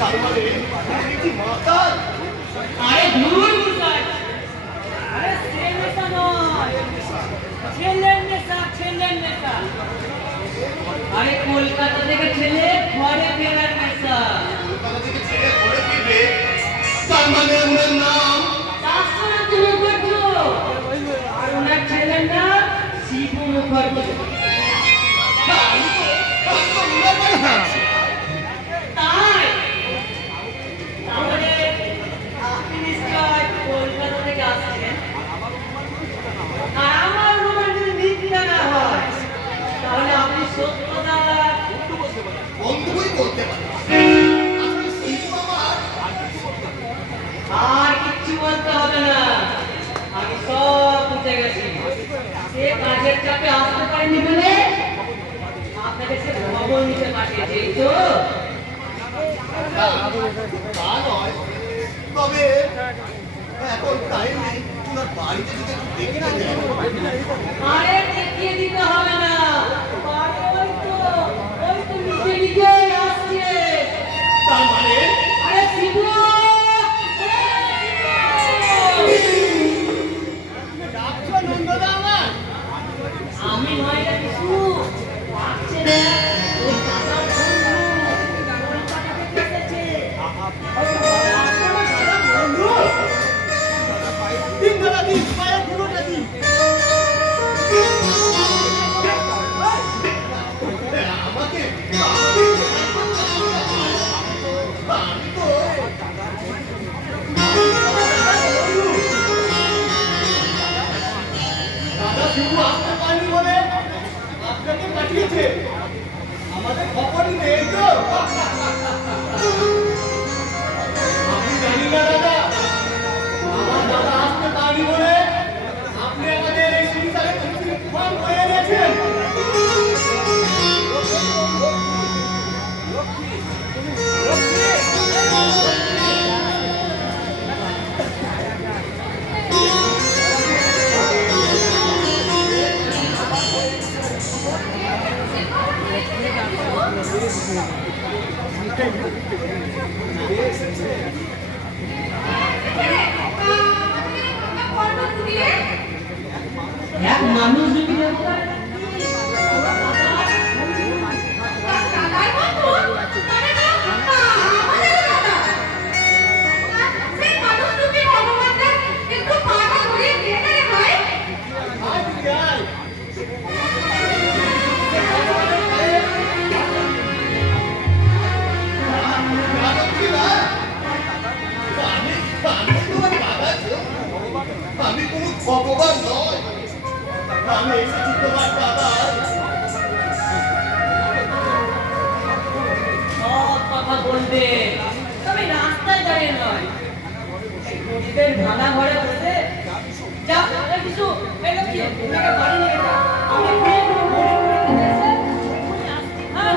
তারপরে কি মাতাল? আরে দূর মুসাই, আরে সে নেশা নয়, ছেলের নেশা, ছেলের নেশা। আরে কলকাতা থেকে ছেলে ঘরে ফেরার নেশা। কলকাতা থেকে ছেলে ঘরে ফিরবে, তার মানে ওনার নাম তাছাড়া তুমি করছো, আর ওনার ছেলের নাম শিবু মুখার্জি। তাই তাহলে আপনি নিশ্চয় কলকাতা থেকে আসছেন, আর আমার অনুমান যদি মিথ্যা না হয় তাহলে আপনি সত্যটা বন্ধুই বলতে পারে। আসলে শিবু আমার আর কিচ্ছু বলতে হবে না, আমি সব বুঝে গেছি। সে কাজের চাপে আসতে পারেনি বলে আপনাকে সে খবর নিতে পাঠিয়েছে, এই তো? তা নয়, তবে এখন টাইম নেই, ওনার বাড়িতে যদি একটু দেখে দেন। আরে দেখিয়ে দিতে হবে না, আরে ওই তো নিচে নিচেই আসছে। তার মানে আরে শিবু, আমি নয় রে কিছু আসছে না, ওই দাদার বন্ধু কলকাতা থেকে এসেছে। আমাকে আমি তো দাদা শিবু আসতে পারেনি বলে আপনাকে পাঠিয়েছে, আমাদের খবরই নেই তো। আপনি জানি না দাদা, আমার দাদা আসতে পারেনি বলে আপনি আমাদের এই সংসারে তুফান বয়ে এনেছেন। এক মানুষ যদি ব্যাপার আমি কোনো ভগবান নয়, আমি এসেছি তোমার দাদা। সব কথা বলবে, তবে রাস্তায় দাঁড়িয়ে নয়, এই গরিবের ভাঙা ঘরে বসে যা কিছু এটা কি ওনাকে বাড়ি নিয়ে যা, আমি ফিরে মনে করে কিনে এসে ওখানে আসছি। হ্যাঁ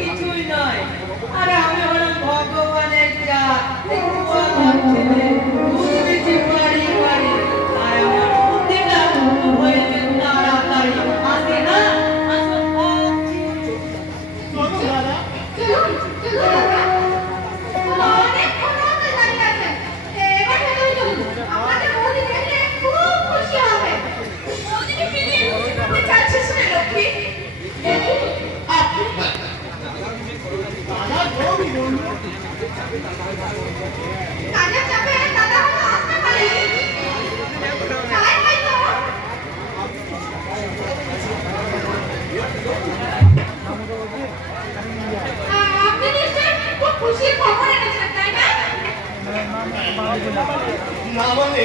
কিছুই নয়, আরে আমি হলাম ভগবানের জাত, বাড়ি বাড়ি, আর আমার বুদ্ধিটা হয়েছে তাড়াতাড়ি আসে না খুশির খবর এনেছেন তাই না? না মানে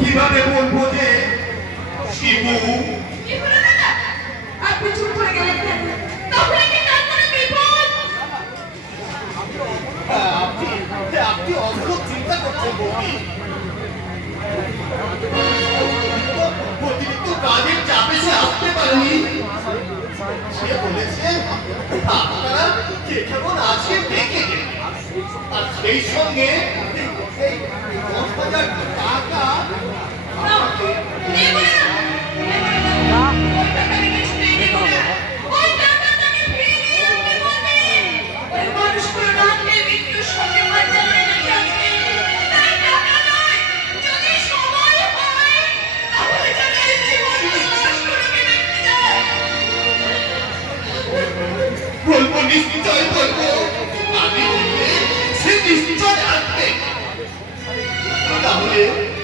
কিভাবে বলবো যে শিবু কি হলো দাদা? আপনি চুপ করে গেলেন কেন? তাহলে কি তার কোনো বিপদ? আপনি আপনি অদ্ভুত চিন্তা করছেন বৌদি। অতিরিক্ত কাজের চাপে সে আসতে পারেনি। সে বলেছে আপনারা যে কেমন আছে দেখে নে। আর সেই সঙ্গে এই 10,000 টাকা আমাকে দেব না। ওই টাকা আমি কিছুতেই দেব না। ওই টাকা আমি ফিরিয়ে আনতে বলবে। ওই মানুষগুলো রাতে মৃত্যুর সঙ্গে বাচ্চা মেরে রেখে আছে। তাই টাকা নয়, যদি সময় হয়, তাহলে যেন এই জীবনটা লাশগুলোকে দেখতে যায়। বলবো, নিশ্চয় বলবো। আমি বললে সে নিশ্চয় আসবে। তাহলে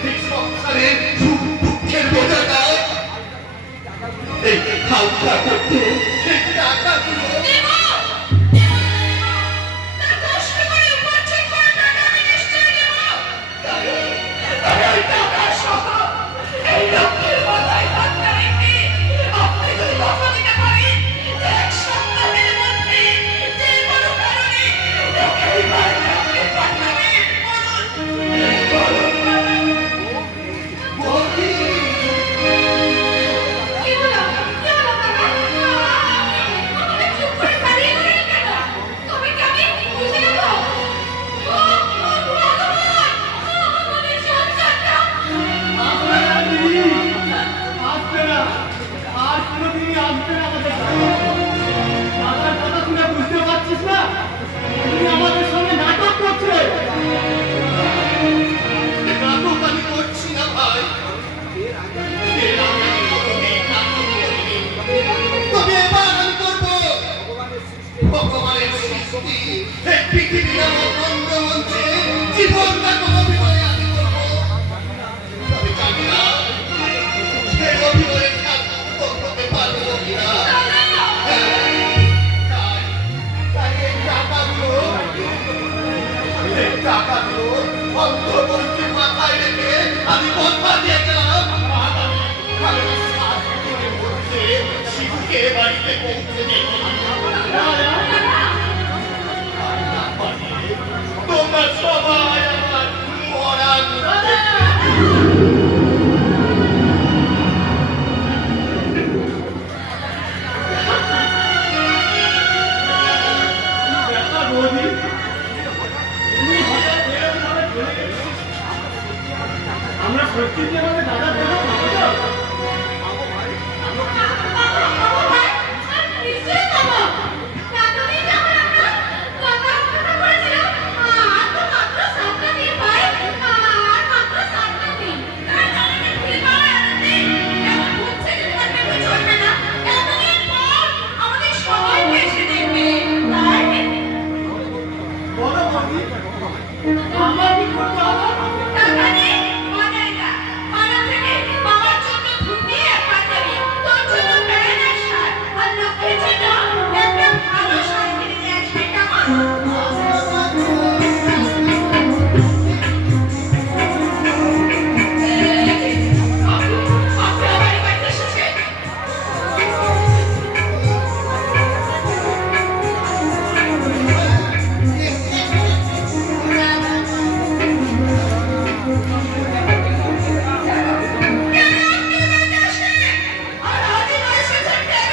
এই সংসারের সুখ দুঃখের বোঝাটা এই হালকা করতে এই টাকাগুলো দেব! তার কষ্ট করে উপার্জন করা টাকা আমি নিশ্চয়ই দেব। তবে ওই টাকা সহ এই লক্ষ্মীর মাথায় হাতটা রেখে আপনি যদি কথা দিতে পারেন যে 1 সপ্তাহের মধ্যে যে কোনো কারণে ওকে এই বাড়িতে আপনি পাঠাবেন, বলুন পাঠান। বলি, কি হলো? কি হলো বাবা? আমাকে চুপ করে দাঁড়িয়ে রইলেন কেন? তবে কি আমি বুঝে নেব? ও ভগবান! আমাদের সংসারটা আসবে না দিদি, আসবে না। আর কোনোদিনই আসবে না আমাদের সাথে। দাদার কথা শুনে বুঝতে পারছিস না? তুমি আমাদের সঙ্গে নাটক করছে। নাটক আমি করছি না ভাই। এর আগে আমি কোনোদিন নাটক করিনি। তবে এবার আমি করবো। ভগবানের সৃষ্টি এই পৃথিবী নামক রঙ্গমঞ্চে জীবনটাকে অভিনয়ে আমি করবো। তবে জানি না সেই অভিনয়ে সার্থক হতে পারবো কিনা। তাই এই টাকাগুলো অন্ধপন্থীর মাথায় রেখে আমি কথা দিয়ে গেলাম। আগামী 7 দিনের মধ্যে শিশুকে বাড়িতে পৌঁছে দেবো। তোমরা সবাই আমার মরা আমরা সত্যি যে আমাদের দাদা দেখা পাবো তো? নিশ্চয়ই পাবো। এতদিন যখন আমরা কথা বলেছিলাম, আর তো মাত্র 7টা দিন ভাই, আর মাত্র 7টা দিন। তাই জানেন ফিরে পাওয়ার আনন্দে এমন ঘুরছে যে থাকলে তো চলবে না। এতদিন পর আমাদের সবাইকে এসে দেখবে। তাই বলো বলি, আমার কি করতে হবে? টাকা নেই, বাজারে যা। বাজার থেকে বাবার জন্য ধুতি আর পাঞ্জাবি, তোর জন্য প্যান্ট আর শার্ট, আর লক্ষ্মীর জন্য একটা ভালো শাড়ি কিনে নিয়ে আসবি, কেমন? আপনি আমার এই বাড়িতে এসেছেন? কেন আপনি এই বাড়িতে আসেন? আর আজই না এসেছেন কেন?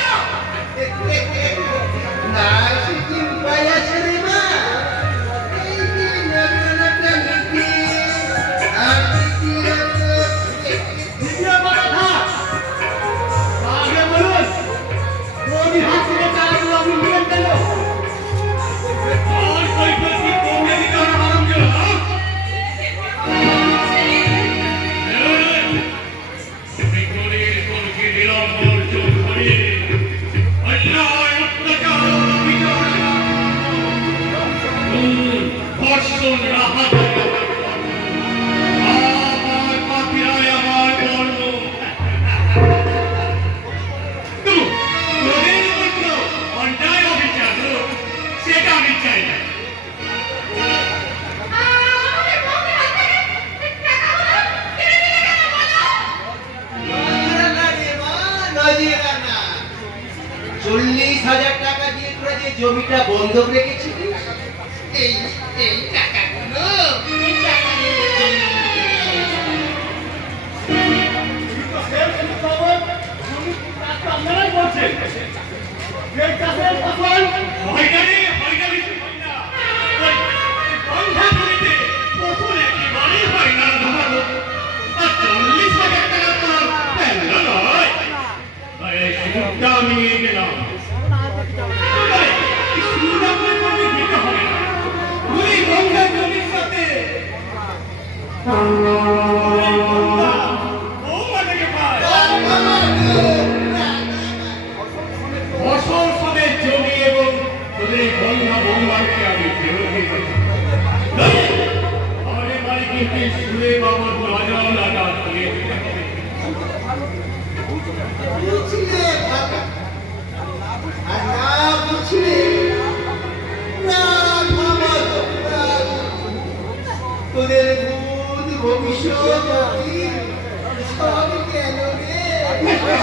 না সিকিম পাইয়াছে রে মা এই যে নতুন একটা নীতি আর দ্বিতীয় কথা, আগে বলুন, মোদি হাত থেকে টাকাগুলো আপনি নিলেন কেন? আর কৈফিয়ত কি কমে দিতে হবে আমাকে, হ্যাঁ? বিজ্ঞানীর কলকে নিরম্বর চোখ ধরে অন্যায় অত্যাচার বিচার ধর্ষণ রাহাত আমার পাপিরায় আমার কর্ম তোদের মতো অন্যায় অবিচার সেটা আমি চাই না। আমাদের বউকে হাত থেকে টাকাগুলো কেড়ে নিলে কেন বলো? নজিরানা রে মা নজিরানা 40,000 টাকা দিয়ে তোরা যে জমিটা বন্ধক রেখেছিলিস এই এই টাকাগুলো খবর আপনারাই বলছেন। এই চাষের ফসল হয়রানি হয়রানি একে শুনে বাবার রাজা লাগা দিয়ে দিতে হবে। বুঝলে ভালো, আর না বুঝলে না ভাবো, তোদের ভূত ভবিষ্যৎ সবই কেন রে,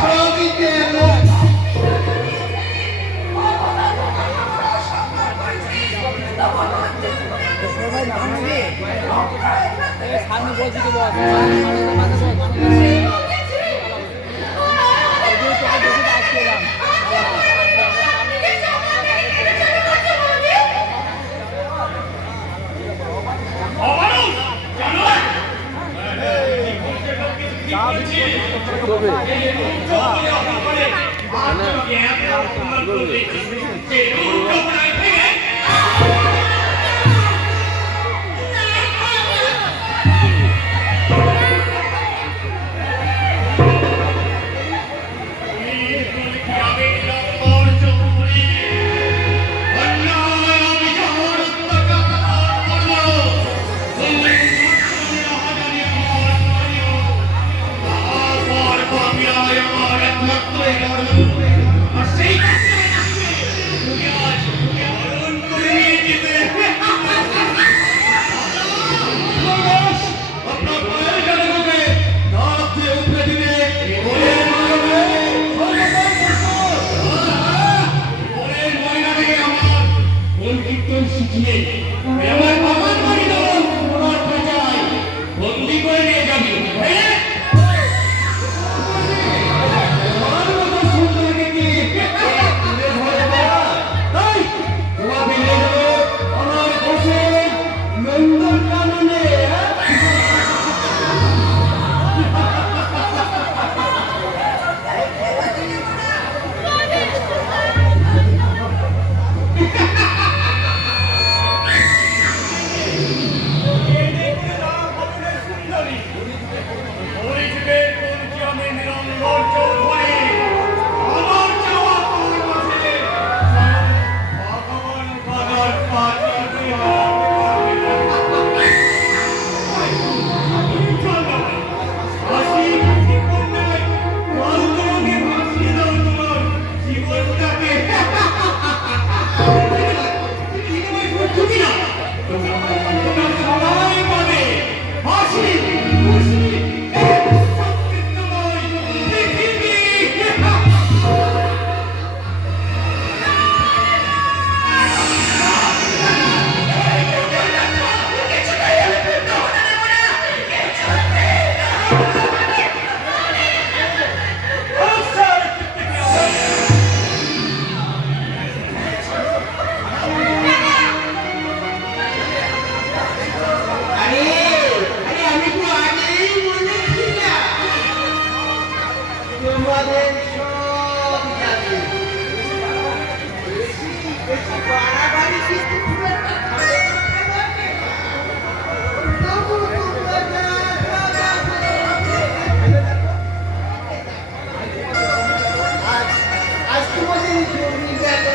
সবই কেন? অমানুষ, জানো? তোমাদের সব জানি, বেশি বাড়াবাড়ি কিন্তু খুব একটা ভালো করতে পারবে না। তবু তোমরা যা সাজা আজ তোমাদের জমি গেল,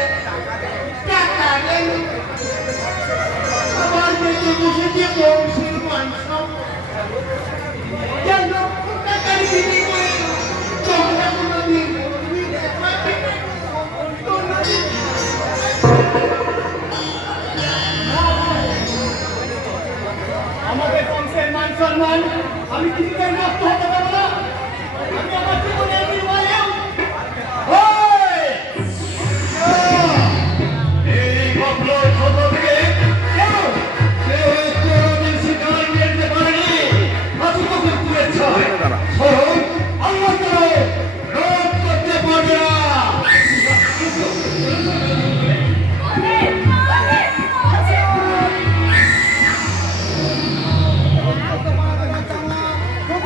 টাকা গেল, আমার পেটে বসেছে বংশের মান সম্মান। যা লক্ষ টাকার বিনিময়ে তোমরা কোনোদিন দিতে পারবে না, কোনোদিন। আমাদের বংশের মান সম্মান আমি কিছুতেই নষ্ট হতে পারবো না। আমি আমার জীবনের বিনিময়েও এই ভদ্র ছোট থেকে কেউ কোনোদিন শিকার নিতে পারেনি। আজও তোকে তুলেছ আল্লাহ তাআলা রোধ করতে পারবে না।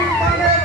তোমার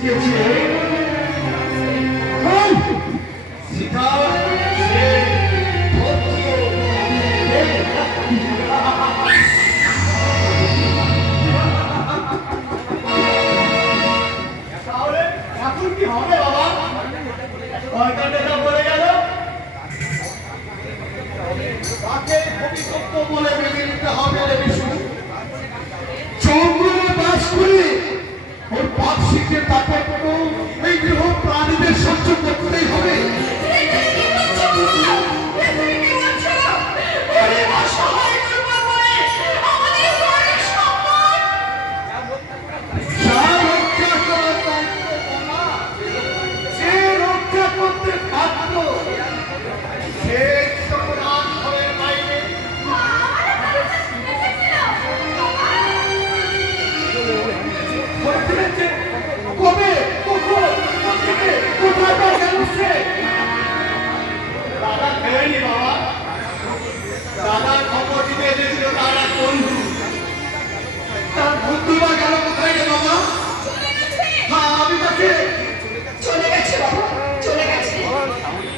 শিখেছে সীতা সে তাহলে এখন কি হবে বাবা? সরকারটা বলে গেল তাকে ভবিষ্যৎ বলে মেনে নিতে হবে রে বিষ্ণু। জঙ্গলে বাস করে ওর পাপ শিখে তাকে তো এই গৃহ প্রাণীদের সহ্য করতেই হবে। যা রক্ষা করার দায়িত্ব বাবা, যে রক্ষা করতে বাধ্য, সে যখন আর ঘরের বাইরে কবে কখন কোথেকে কোথায় বা গেল সে? দাদা ফেরেনি বাবা। দাদার খবর দিতে এসেছিল তার এক বন্ধু। তার বন্ধু বা গেল কোথায় রে বাবা? হ্যাঁ আমি তাকে চলে গেছে বাবা, চলে গেছে।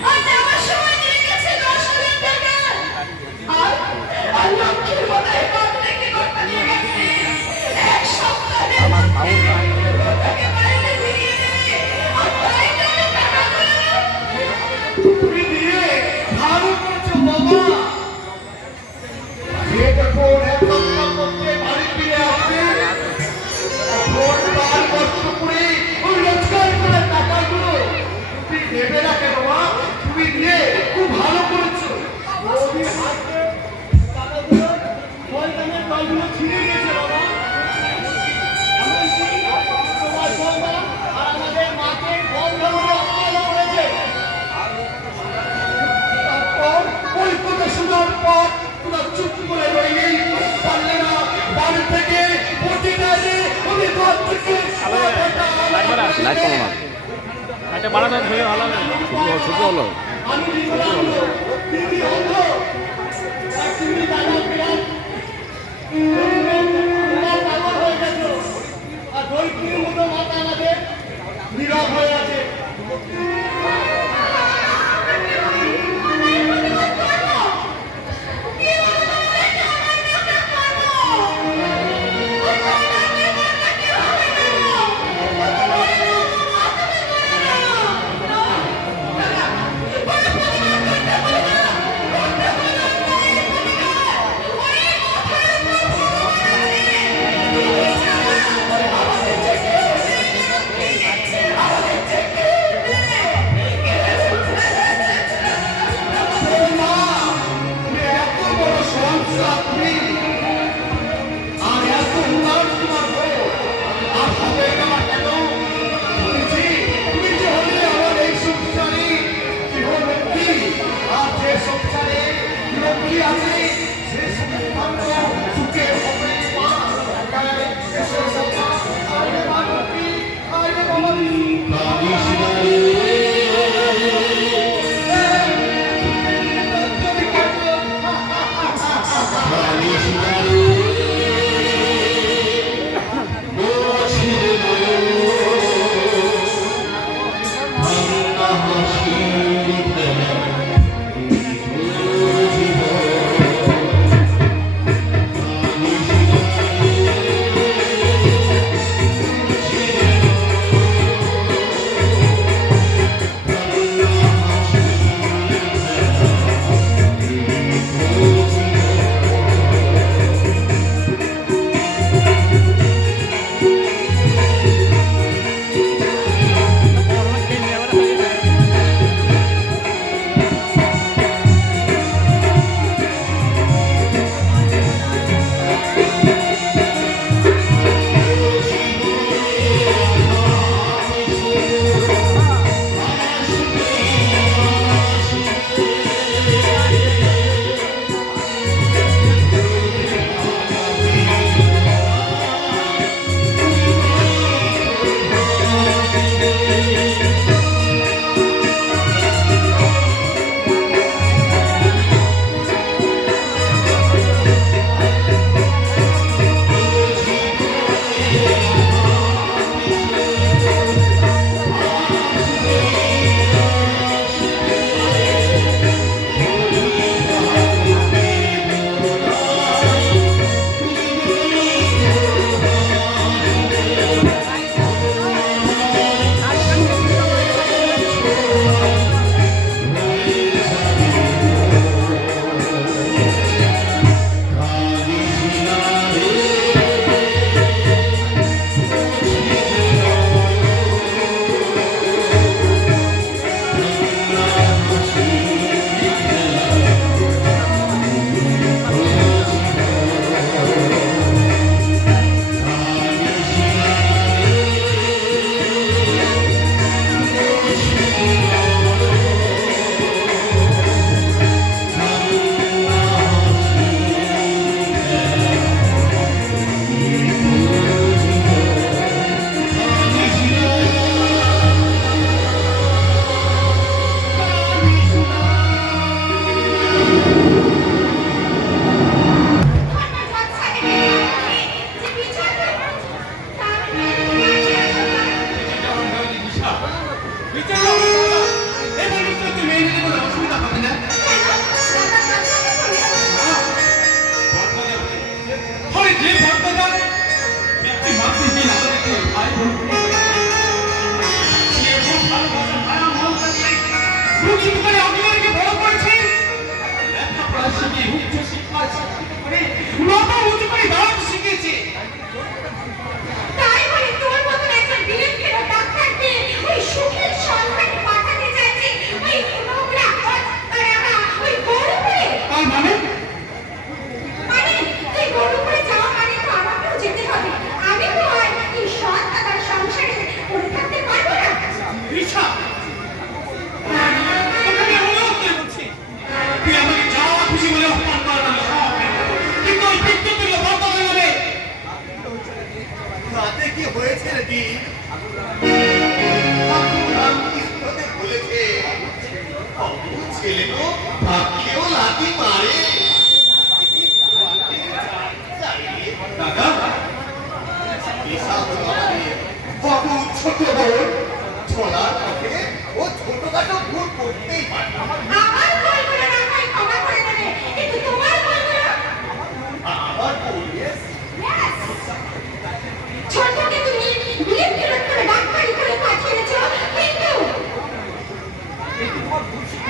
আর যাওয়ার সময় নিয়ে গেছে 10,000 টাকা। আর লক্ষ্মীর মাথায় হাত রেখে ঘরটা নিয়ে গেছে। এক সপ্তাহে টাকা বাড়িতে ফিরিয়ে দেবে। আর তাই জন্য টাকাগুলো তুমি দিয়ে ভালো করেছো বাবা। যে যখন এক সপ্তাহ মধ্যে বাড়ি ফিরে আসবে তখন তার কষ্ট করে ওই রোজগার করা টাকাগুলো তুমি নেবে না কেন বাবা? তুমি দিয়ে খুব ভালো করেছো। ওই হাতে টাকাগুলো ময়দানের দলগুলো ছিঁড়ে গিয়েছে বাবা। এমনকি তোমার বৌমা আর আমাদের মাকে বন্ধ করে অপমান করেছে। তারপর ওই কথা শোনার পর তোমরা চুপ করে রইলেই পারলে না বাড়ি থেকে প্রতিদিনে ওই ঘর থেকে একটা বাড়ানো ধরে ভালো হবে ছোট হলো আমি বিকলাঙ্গ, তুমি অন্ধ, আর তুমি দাদা বিরাট পাগল হয়ে গেছো। আর দৈত্যের মতো মাথা আমাদের নীরব হয়ে আছে। আমাদের ঠাকুরাম কৃষ্ণকে বলেছে ছেলে তো ভাবলেও লাথি মারে। দাদা এসব নয়, বাবু ছোট বোন ছোলার পথে ও ছোটখাটো ভুল করতেই পারে। আমার ভুলগুলো না হয় ক্ষমা করে দেবে, কিন্তু তোমার ভুলগুলো আবার বলবে Yes! ছোটকে তুমি বিলেত বিলেত করে ডাক্তারি করে পাঠিয়েছ,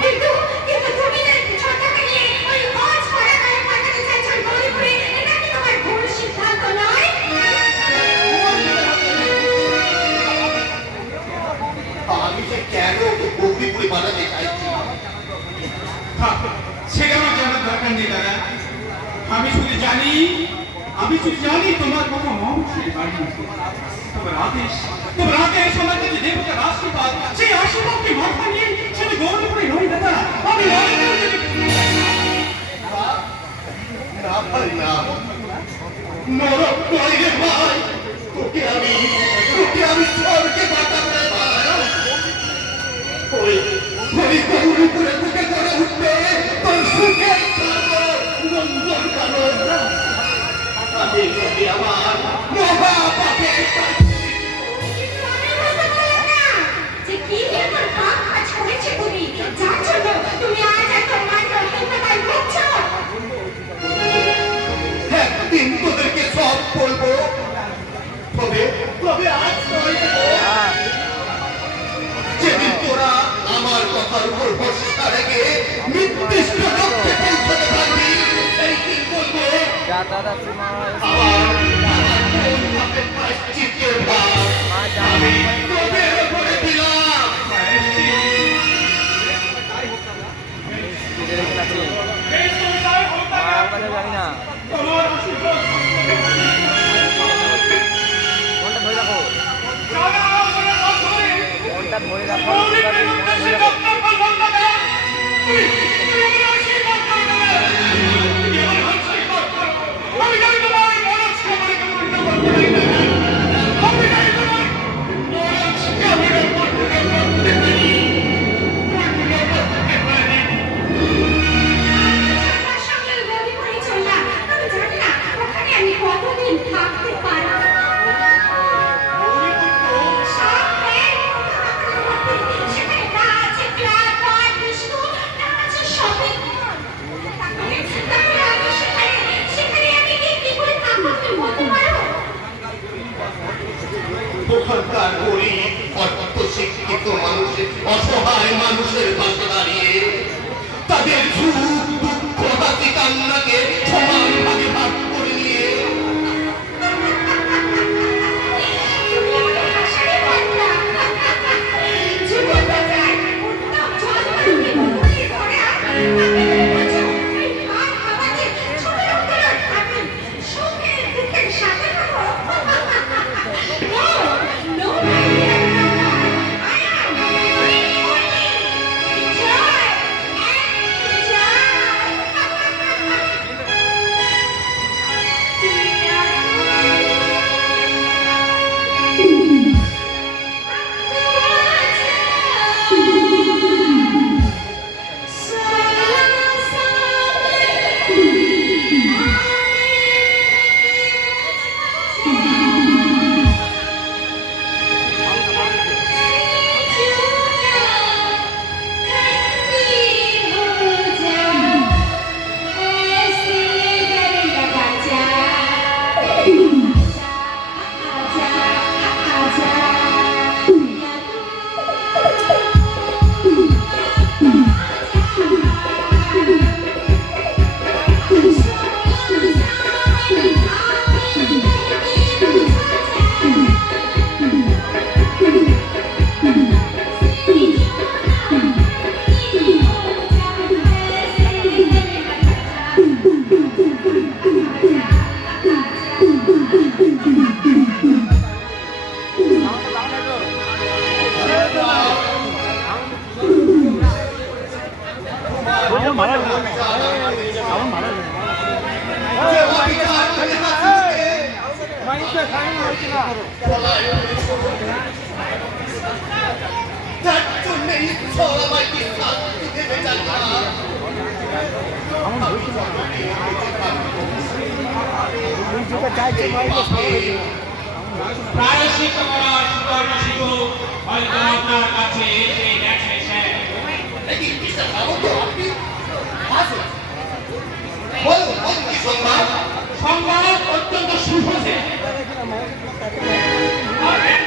কিন্তু তুমি যে ছোটকে নিয়ে ওই অজ করা গায়ে পাঠাতে চাইছো গরিবপুরে, এটা কি তোমার ভুল সিদ্ধান্ত নয়? আমি যে কেন ওকে গৌরীপুরে বানাতে চাইছি সেটা আমার জানার দরকার নেই দাদা। আমি শুধু জানি তোমার কত মানুষের বাড়ি আছে। তোমার আদেশ আমার কাছে দেবতার আশীর্বাদ, সেই আশীর্বাদকে মাথা নিয়ে শুধু গৌরবপুরে নয় দাদা, আমি লড়াইয়েও যদি না ভাই না, নরক নয় রে ভাই, তোকে আমি স্বর্গে পাঠাবো রে ভাই। ওই গৌরীপুরে তোকে করে উঠবে তোর সুখের মঙ্গল কারণ। আমি যদি আমার মহাপাপের কিন্তু আমি বুঝতে পারলাম না যে কি এমন পাপ কাজ করেছে তুমি, যার জন্য তুমি আজ এত মানবহীনতায় ভুগছো। একদিন তোদেরকে সব বলবো, তবে আজ নয় রে ভাই। যেদিন তোরা আমার কথার উপর ভরসা রেখে নির্দিষ্ট লক্ষ্যে পৌঁছতে পারবি, সেই দিন বলবো কোন পাপের প্রায়শ্চিত্তের ভার আমি তোদের উপরে দিলাম। জানি না তোমার আশীর্বাদ ফোনটা ধরে রাখো, জানা আমাদের মাধ্যমে ফোনটা ধরে রাখো। গৌরীপুরের উদ্দেশ্যে ডক্টর বলবন দাদা, তুমি আমার আশীর্বাদ করবে, তুমি আমার আশীর্বাদ করো। আমি জানি তোমার মনস্কামনা পূর্ণ করতে পারি না, আমি জানি তোমার মনস্কামনা পূর্ণ করতে পারি। আমার সঙ্গে গরিবপুরে চললাম, আমি জানি না ওখানে আমি কতদিন থাকতে পারবো। সেখানে নাচ, ক্লাব, বার, ডিস্কো, নাচ, শপিং মল। তাহলে আমি সেখানে আমি কি করে থাকবো তুমি বলতে পারো? ওখানকার গরিব অর্থ শিক্ষিত মানুষের অসহায় মানুষের পাশে দাঁড়িয়ে তাদের সুখ দুঃখ হাসি কান্নাকে সমান ভাগে ভাগ করে নিয়ে তুমি আমাকে হাসালে পারতা। জীবন বাঁচার উত্তম জলবায়ুকে মুখে ধরে আপনি বলছো, এই ভার আমাদের ছোট লোকদের আপনি সুখের দুঃখের সাথে থাকো। No, no, my dear, no, no. I am only enjoy যে অবিচার করে হাসিকে গলায় তার জন্যে ঈশ্বর আমায় কি শান্তি দেবে জানি না। প্রায়শ্চিত্ত করার সুবর্ণ সুযোগ হয়তো আপনার কাছে এসে গেছে স্যার। দেখি মিস্টার সামন্ত, আপনি আসুন, বলুন বলুন কি সংবাদ? সংবাদ অত্যন্ত শুভ স্যার। আর এক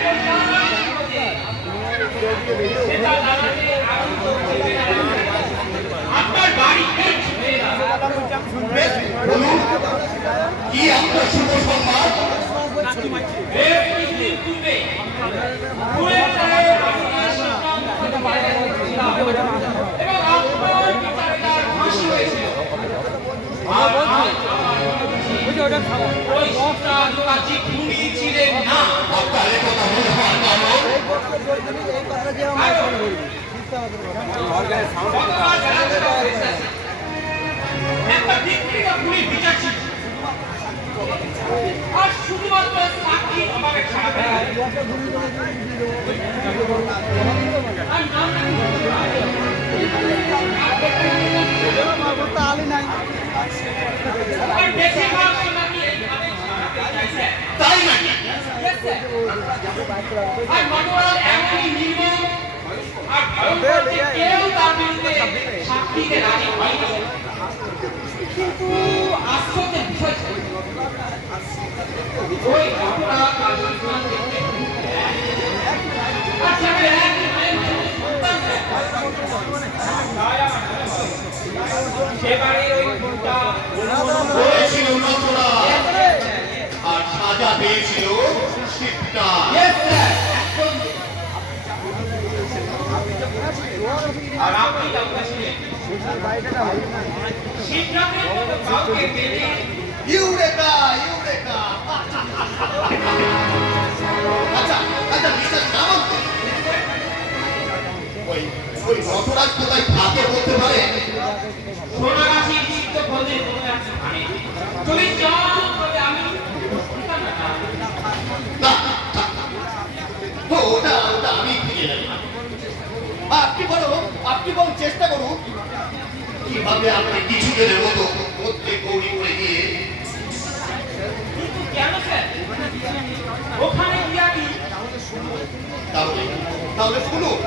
সেটা জানাতে আরম্ভ করতে আপনার বাড়ি বেশ, বলুন কি আপনার শুভ সংবাদ? বেশ কিছুদিন পূর্বে কুয়েতে আপনার সিদ্ধান্ত পালন করেছিলাম এবং আপনার বিচারে তার ফাঁসি হয়েছিল। আর আজ আমার ওই সূত্রাধিকারী খুনি ছিলেন না। আপনার এ কথা মনে হয় কারণ গতকাল বেলাতে হয়েছে একটা বিকৃত খুনি বিচার ছিল। আর শুধুমাত্র সাক্ষী আমাকে ছাড়া পেয়ে আর নামটা কি আর বেশিরভাগ নাকি এইভাবে ছাড়া পেয়ে যাইছে। তাই নাকি? আর গতকাল এমনই নির্মম আর ভয়ঙ্কর যে কেউ তার বিরুদ্ধে সাক্ষী দিতে রাজি হয়নি। কিন্তু আশ্চর্যের বিষয় ছিল ওই ঘটনা কাল সন্তান দেখতে আর সেখানে একই মায়ের সন্তান সেবারে ওই ঘটনা হয়েছিল নতরা আর সাজা পেয়েছিল শিবটা। আর আপনি দাউদা ছিলেন শিবরামের মতো কাউকে পেলে ইউরেকা ইউরেকা। আচ্ছা আচ্ছা মিস্টার সামন্ত, ওই ওই নটরাজ কোথায় থাকে বলতে পারে? সোনাগাছি নিষিদ্ধ পদে কোনো একটা স্থানে যদি যান তবে আমি না, ওটা ওটা আমি ফিরে নেব। আপনি বরং চেষ্টা করুন কিভাবে আপনি কিছুদিনের মতো মধ্যে গৌরী করে দিয়ে কিন্তু কেন স্যার ওখানে গিয়া কি তাহলে তাহলে শুনুন।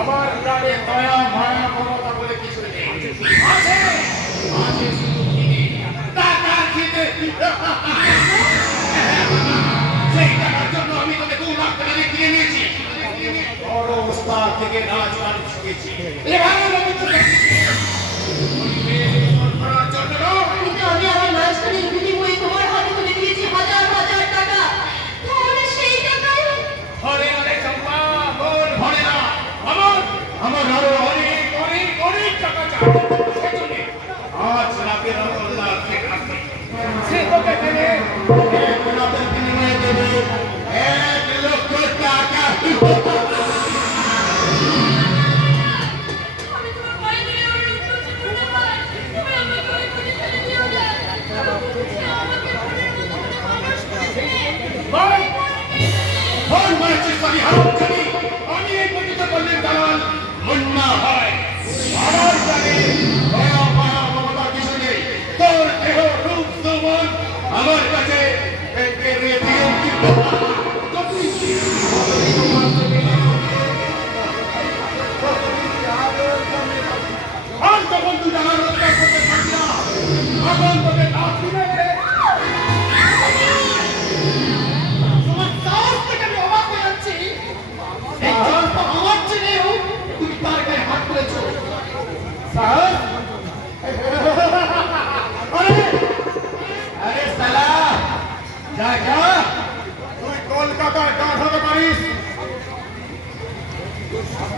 আমার প্রাণে দয়া মায়া মমতা বলে কিছু নেই আছে আছে শুধু খিদে টাকার খিদে সেই টাকার জন্য আমি তোকে 2 লাখ টাকা দিয়ে কিনে নিয়েছি বড় ওস্তাদ থেকে নাচ গান শিখেছি এভাবে আমি তোকে করার জন্য কিন্তু আমি আমার মাঝখানে বিনিময়ে তোমার হাতে তুলে দিয়েছি হাজার হাজার টাকা। তাহলে সেই টাকায় ঘরে অনেক চম্পা বল ঘরে না আমার আমার আরো অনেক অনেক অনেক টাকা চাই সেজন্য আজ রাতে রতনলাল শেখ আসবে সে তোকে পেলে এক রাতের বিনিময়ে দেবে 1 লক্ষ টাকা। আমি তোমার পায়ে ধরে অনুরোধ করছি ধন্যবাদ। তুমি আমাকে ওই করে ফেলে দিও না। বল বল মারছিস আমি হারামজানি আমি এই পতিত পল্লীর দালাল মুন্না হয় আমার জানে দয়া মায়া মমতা কিছু নেই তোর দেহ রূপ যৌবন আমার কাছে পেটে রেডিও আর তখন তুই জানার রোজগার করতে থাকবি না তখন তোকে লাভ দিবে দেখা তুই কলকাতায় গান হতে পারিস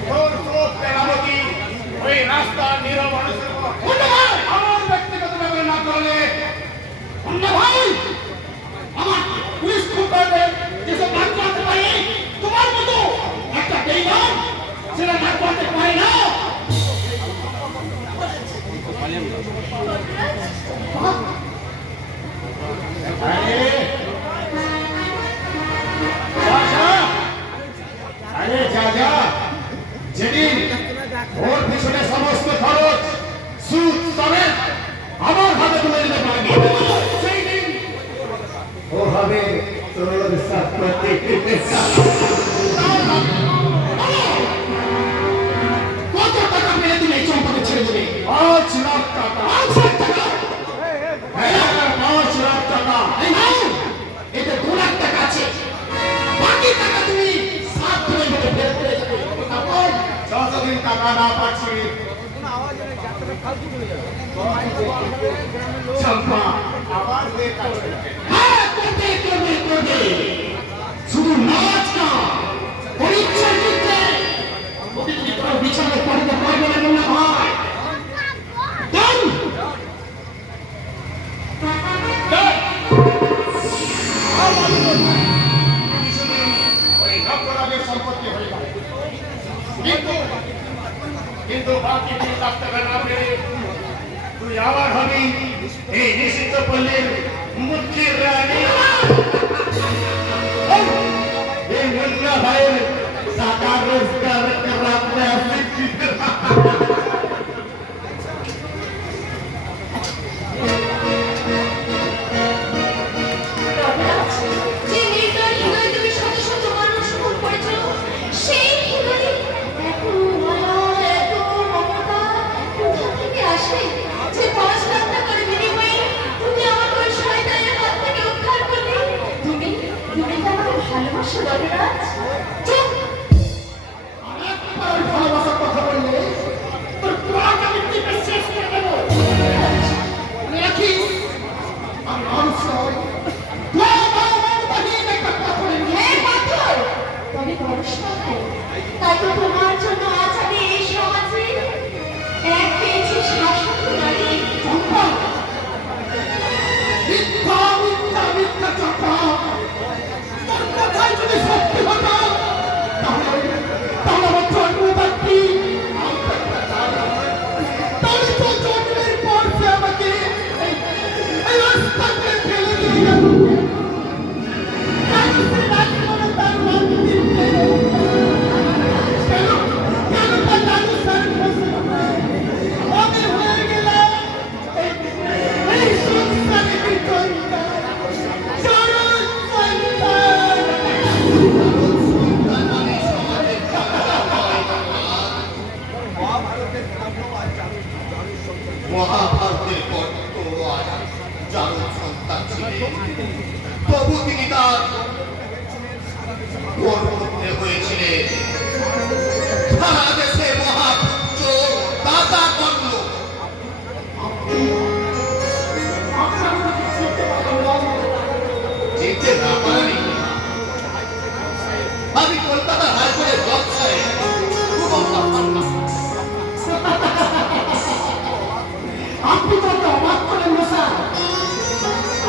তোর চোখ মেরামতি ওই রাস্তার নীরব মানুষের আমার ব্যক্তিগত ব্যাপারে না করলে অন্য ভাই আমার পুলিশ খুঁটাতে যেসব নাক করতে পারে তোমার মতো একটা বেইমান সেটা নাক করতে পারে না আরে যা যা যেদিন ওর পিছনে সমস্ত খরচ সুদ সমেত আমার হাতে তুলে দিতে পারবি সেই দিন ও হবে তোর সাথে কত টাকা পেলে তুমি এই চম্পাকে ছেড়ে দেবে 5 লাখ টাকা 5 লাখ টাকা হ্যাঁ 5 লাখ টাকা এই নাও এতে 2 লাখ টাকা আছে বাকি টাকা তুমি 7 দিনের মধ্যে ফেরত করে যাবে তারপর যতদিন টাকা না পাচ্ছি চম্পা আবার হ্যাঁ করবে শুধু নাচ না পরীক্ষার ক্ষেত্রে ওকে তুমি তোমার বিছানায় পড়তে পারবে না বললে ভাই ডান ওই নকরাজের সম্পত্তি হয়ে যাবে কিন্তু বাকি 3 লাখ টাকা না পেলে তুই আবার হবি এই নিষিদ্ধ পল্লীর মুক্তির রানী এই মুন্না ভাইয়ের টাকা রোজগার করাতে যে নির্দয় হৃদয় তুমি শত শত মানুষ খুন করেছ সেই হৃদয়ে এত মায়া এত মমতা কোথা থেকে আসে যে 5 লাখ টাকার বিনিময়ে তুমি আমাকে ওই শয়তানের হাত থেকে উদ্ধার করলে তুমি তো আমাকে ভালোবাসো বলরাজ চুপ আর ভালোবাসার কথা বললে তোর প্রাণ আমি টিপে শেষ করে দেব রাখিস আর মানুষ নয় হ্যাঁ পাথর তবে পড়াশোনা তাই তো তোমার জন্য আজ আমি এই সমাজে এক পেয়েছি শাসক নারী চম্পা মিথ্যা চম্পা তোর কথাই যদি সত্যি হতো তাহলে আমার জন্ম থাকতি তাহলে তো জন্মের পর সে আমাকে এই রাস্তাতে ফেলে দিয়ে গেল কেন সে রাখি বলে তার রাত্রি কেন তার দাদু স্যার আমি হয়ে গেলাম এই সংসারে বিতন্তা চরণ সন্তান মহাভারতের পর তোর আজ জারদ সন্তান ছিলেন তবু তিনি তার গর্ভে হয়েছিলেন সারা দেশে মহাপুত্র দাতা কর্ণ যেতে না পারি আমি কলকাতা হাইকোর্টের ব্যবসায় আপনি তো একটা অবাক করেন না স্যার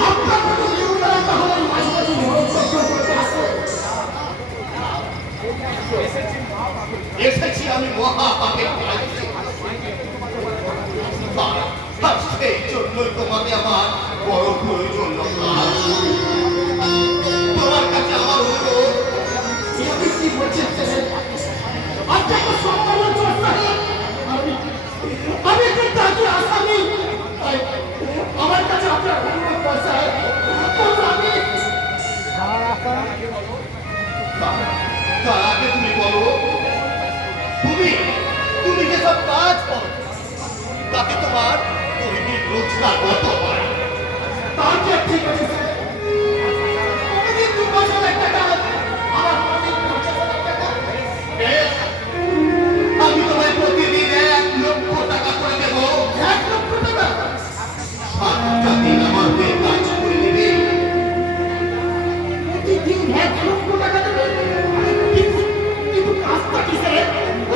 আপনার মতো নির্মলা তাহলে মাঝে মাঝে নিরক্ষর করতে আসে এসেছি আমি মহাপাপের রাজ্যে আর সেই জন্যই তোমাকে আমার বড় প্রয়োজন তোমার কাছে আমার অনুরোধ আপনি কি বলছেন আপনি একটা সম্মান চর্চা আমি একটু তাকে আসামি আমার কাছে আপনার অনুরোধ পয়সা আমি তার আগে তুমি বলো তুমি যেসব কাজ করো তাতে তোমার দৈনিক রোজগার কত হয় তার যে ঠিক আছে স্যার প্রতিদিন 2,000 টাকা আমার প্রতিদিন 50,000 টাকা বেশ, আমি তোমায় প্রতিদিন 1 লক্ষ টাকা করে দেবো 1 লক্ষ টাকা 7টা দিন আমার হয়ে কাজ করে দেবে প্রতিদিন 1 লক্ষ টাকা দেবে। কিন্তু কাজটা কিসের?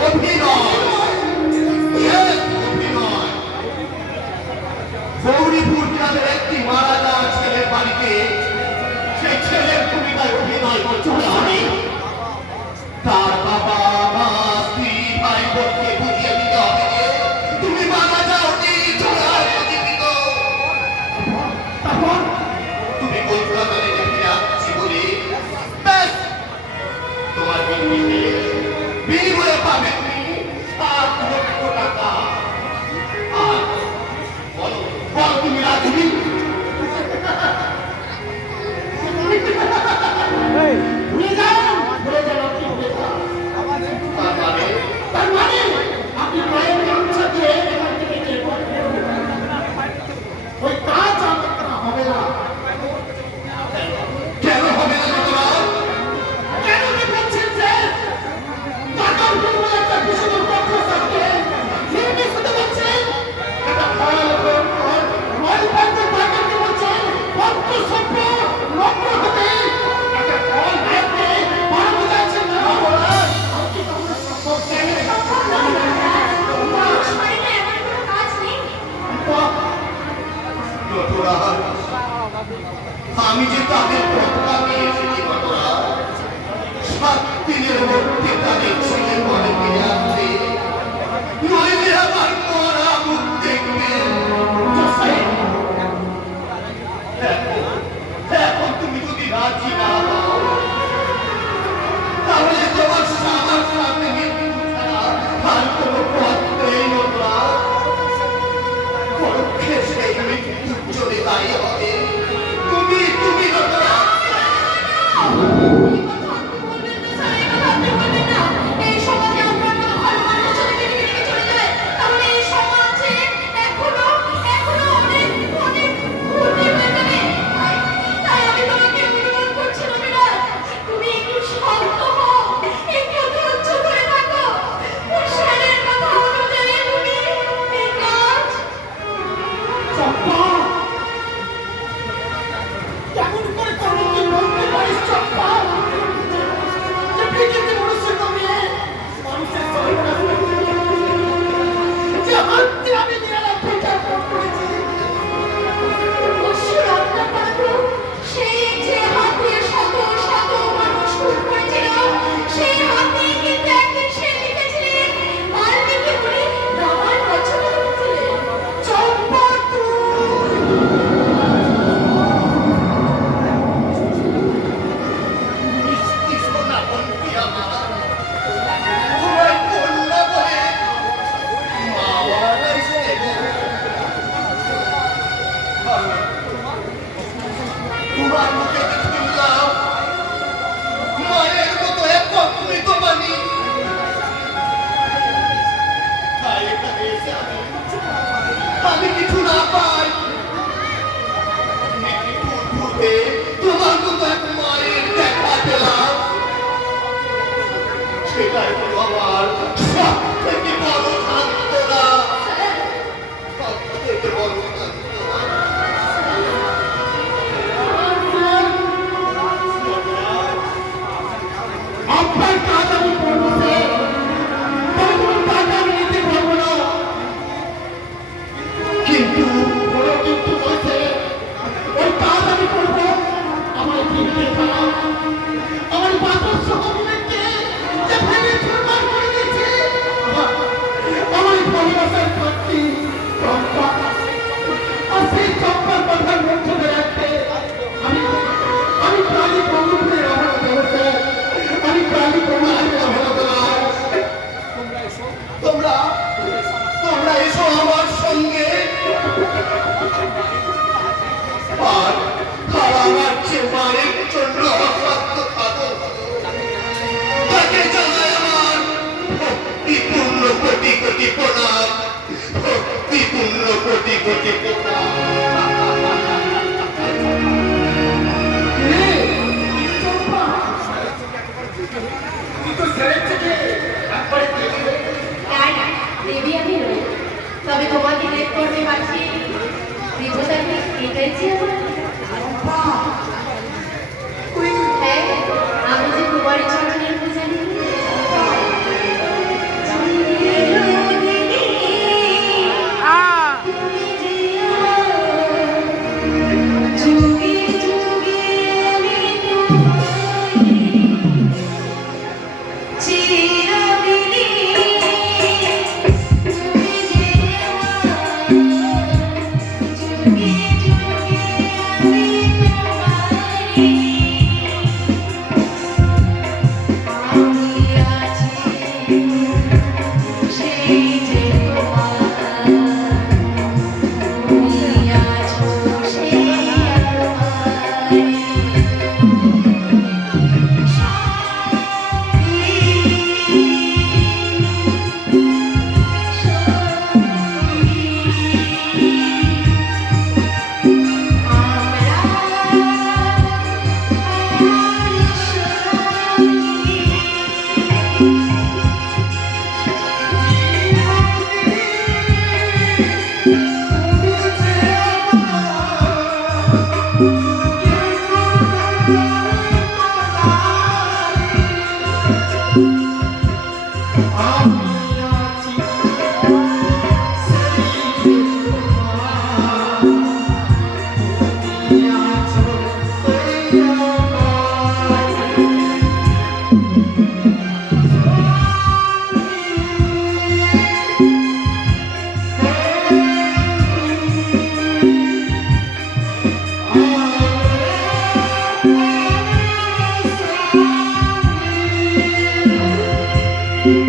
অভিনয়। Yes, অভিনয়। গৌরীপুর গ্রামের একটি মারা যাওয়া ছেলের বাড়িতে সেই ছেলের ভূমিকায় অভিনয় করছো আমি। তার বাবা মা স্ত্রী ভাই বোনকে বুঝিয়ে দিতে হবে যে তুমি মারা যাওনি, তুমি আর জীবিত। তারপর তুমি কলকাতা থেকে ফিরে আসছি বলে ব্যাস তোমার বিনিময়ে পাবে তুমি 7 লক্ষ টাকা। আর বলো বলো তুমি রাজি? ভুলে যান আপনি ভুলে যান। তার মানে আপনি মায়ের গামছা দিয়ে এখান থেকে বের করবেন। ওই কাজ আমার দ্বারা হবে না। কেন হবে না তোমরা? কেন কি বলছেন যে টাকার বিনিময়ে একটা বিশুদ্ধ পক্ষ থাকবে নির্মিত হতে বলছেন? এটা ফল রয় ব্যাংকে টাকা কি বলছেন? পক্ষ সভ্য লগ্ন হতে একটা ফল ব্যাংকে বাড়াতে যাচ্ছেন না। আপনি তখন সম্ভব জানেন। বাড়িতে এমন কোনো কাজ নেই। নটরাজ, আমি যে তাদের কথা নিয়ে এসেছি নটরাজ, 7 দিনের মধ্যে তাদের ছেলে ঘরে ফিরে আসবে, নইলে আমার মরা মুখ দেখবে। এখন তুমি যদি রাজি না হও তাহলে তোমার আমার সামনে মৃত্যু ছাড়া আর কোনো পথ নেই নটরাজ। পরোক্ষে সেই মৃত্যুর চলে দাঁড়িয়ে হবে তুমি নটরাজ। এই সমাজে আপনার মতো ভালো মানুষ যদি পৃথিবী থেকে চলে যায়, তাহলে এই সমাজে এখনো অনেক ক্ষতি হয়ে যাবে। তাই আমি তোমাকে অনুরোধ করছি রবিরাজ, তুমি একটু শান্ত হও, একটু ধৈর্য ধরে থাকো। স্যারের কথা অনুযায়ী তুমি এই কাজ চম্পা, কেমন করে করবো তুই বলতে পারিস চম্পা? যে পৃথিবী মনুষ্য কমিয়ে মানুষের যে হাত দিয়ে আমি নিরানব্বইটা ফোন করেছি। অবশ্যই আপনার বন্ধু সেই যে হাত দিয়ে শত শত মানুষ খুন করেছিল, সেই হাত দিয়ে কিন্তু একদিন সে লিখেছিলেন বাল্মীকি মুনি রামায়ণ রচনা করেছিলেন। চম্পা মিষ্টি সোনা বন্ধি আমার, তোমায় কন্যা বলে মা বানাইছে গো। তোমার মুখে শুনলাম মায়ের মতো এক অমৃত বাণী। তাই এখানে এসে আমি কিছু না পাই, মৃত্যুর পূর্বে তোমার মতো এক মায়ের দেখা পেলাম। সেটাই হলো আমার সব থেকে বড় সান্ত্বনা, সব থেকে বড় সান্ত্বনা। আপনার কাজ আমি করবো স্যার, তবে তোমার টাকা আমি নিতে পারবো না। কিন্তু বড় কিন্তু বলছে ওই কাজ আমি করবো। আমার কিনতে খাওয়া আমার বাতাস সহ মিলেছে যে ভেঙে চুরমার করে দিচ্ছে। আমার ভালোবাসার প্রার্থী চম্পা, আর সেই চম্পার কথার মধ্যে রাখতে আমি প্রাণী প্রভুদের রহনা দেবো স্যার। আমি প্রাণী প্রভুদের রহনা দেবো। তোমরা এসো আমার সঙ্গে। আর আমার যে মায়ের জন্য অসাধ্য সাধন হলো,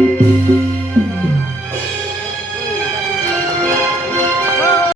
ও